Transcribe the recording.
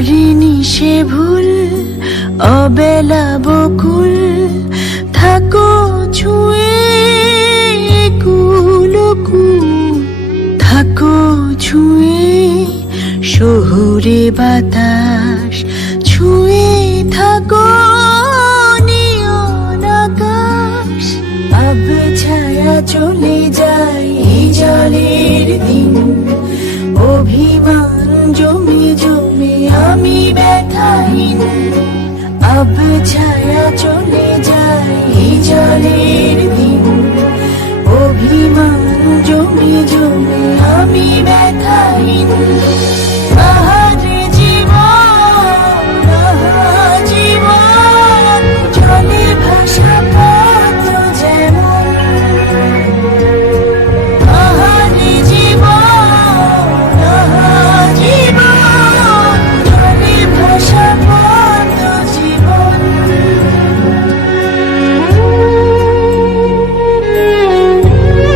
পারিনি সে ভুল, অবেলা বকুল থাকো ছুঁয়ে কুলকুল, থাকো ছুঁয়ে শহুরে বাতাস, ছুঁয়ে থাকো নিয়ন আকাশ। আব ছায়া চলে যায় এই জলের দিন, অভিমান জমে জমে আমি ব্যথাহীন। আব ছায়া চলে যায় এই জলের দিন, অভিমান জমে জমে আমি ব্যথাহীন।